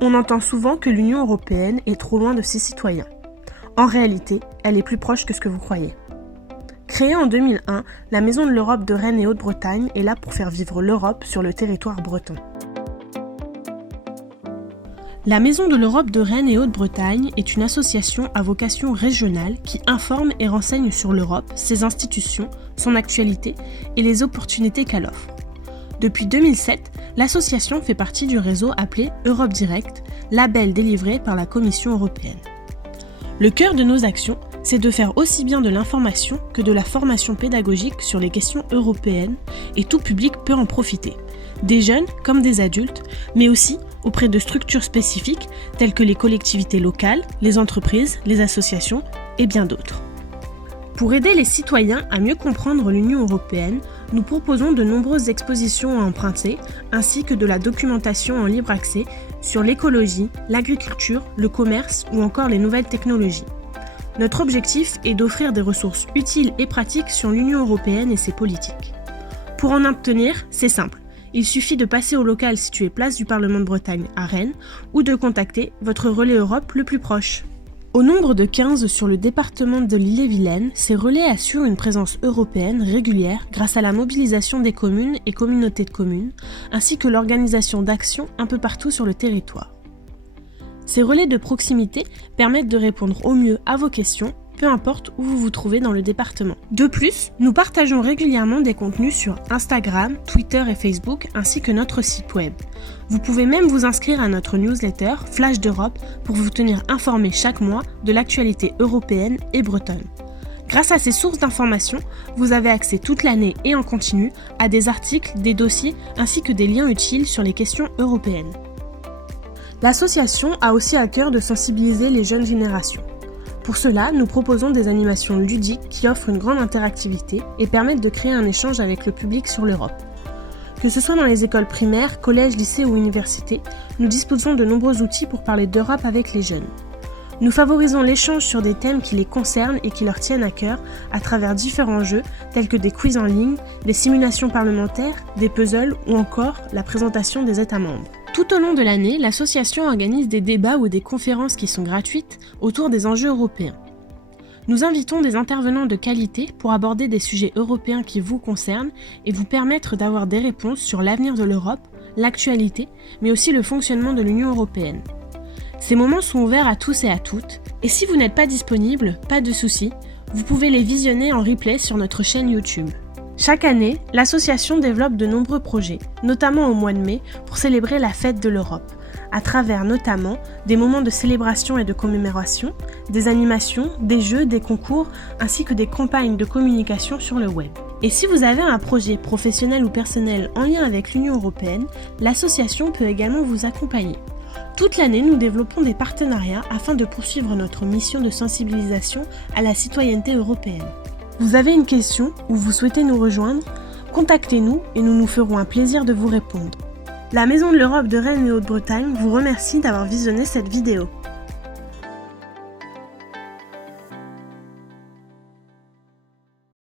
On entend souvent que l'Union européenne est trop loin de ses citoyens. En réalité, elle est plus proche que ce que vous croyez. Créée en 2001, la Maison de l'Europe de Rennes et Haute-Bretagne est là pour faire vivre l'Europe sur le territoire breton. La Maison de l'Europe de Rennes et Haute-Bretagne est une association à vocation régionale qui informe et renseigne sur l'Europe, ses institutions, son actualité et les opportunités qu'elle offre. Depuis 2007, l'association fait partie du réseau appelé Europe Direct, label délivré par la Commission européenne. Le cœur de nos actions, c'est de faire aussi bien de l'information que de la formation pédagogique sur les questions européennes, et tout public peut en profiter, des jeunes comme des adultes, mais aussi auprès de structures spécifiques telles que les collectivités locales, les entreprises, les associations et bien d'autres. Pour aider les citoyens à mieux comprendre l'Union européenne, nous proposons de nombreuses expositions à emprunter, ainsi que de la documentation en libre accès sur l'écologie, l'agriculture, le commerce ou encore les nouvelles technologies. Notre objectif est d'offrir des ressources utiles et pratiques sur l'Union européenne et ses politiques. Pour en obtenir, c'est simple. Il suffit de passer au local situé place du Parlement de Bretagne à Rennes ou de contacter votre relais Europe le plus proche. Au nombre de 15 sur le département de l'Ille-et-Vilaine, ces relais assurent une présence européenne régulière grâce à la mobilisation des communes et communautés de communes, ainsi que l'organisation d'actions un peu partout sur le territoire. Ces relais de proximité permettent de répondre au mieux à vos questions, peu importe où vous vous trouvez dans le département. De plus, nous partageons régulièrement des contenus sur Instagram, Twitter et Facebook, ainsi que notre site web. Vous pouvez même vous inscrire à notre newsletter Flash d'Europe pour vous tenir informé chaque mois de l'actualité européenne et bretonne. Grâce à ces sources d'informations, vous avez accès toute l'année et en continu à des articles, des dossiers ainsi que des liens utiles sur les questions européennes. L'association a aussi à cœur de sensibiliser les jeunes générations. Pour cela, nous proposons des animations ludiques qui offrent une grande interactivité et permettent de créer un échange avec le public sur l'Europe. Que ce soit dans les écoles primaires, collèges, lycées ou universités, nous disposons de nombreux outils pour parler d'Europe avec les jeunes. Nous favorisons l'échange sur des thèmes qui les concernent et qui leur tiennent à cœur à travers différents jeux tels que des quiz en ligne, des simulations parlementaires, des puzzles ou encore la présentation des États membres. Tout au long de l'année, l'association organise des débats ou des conférences qui sont gratuites autour des enjeux européens. Nous invitons des intervenants de qualité pour aborder des sujets européens qui vous concernent et vous permettre d'avoir des réponses sur l'avenir de l'Europe, l'actualité, mais aussi le fonctionnement de l'Union européenne. Ces moments sont ouverts à tous et à toutes, et si vous n'êtes pas disponible, pas de souci, vous pouvez les visionner en replay sur notre chaîne YouTube. Chaque année, l'association développe de nombreux projets, notamment au mois de mai, pour célébrer la fête de l'Europe, à travers notamment des moments de célébration et de commémoration, des animations, des jeux, des concours, ainsi que des campagnes de communication sur le web. Et si vous avez un projet professionnel ou personnel en lien avec l'Union européenne, l'association peut également vous accompagner. Toute l'année, nous développons des partenariats afin de poursuivre notre mission de sensibilisation à la citoyenneté européenne. Vous avez une question ou vous souhaitez nous rejoindre? Contactez-nous et nous nous ferons un plaisir de vous répondre. La Maison de l'Europe de Rennes et Haute-Bretagne vous remercie d'avoir visionné cette vidéo.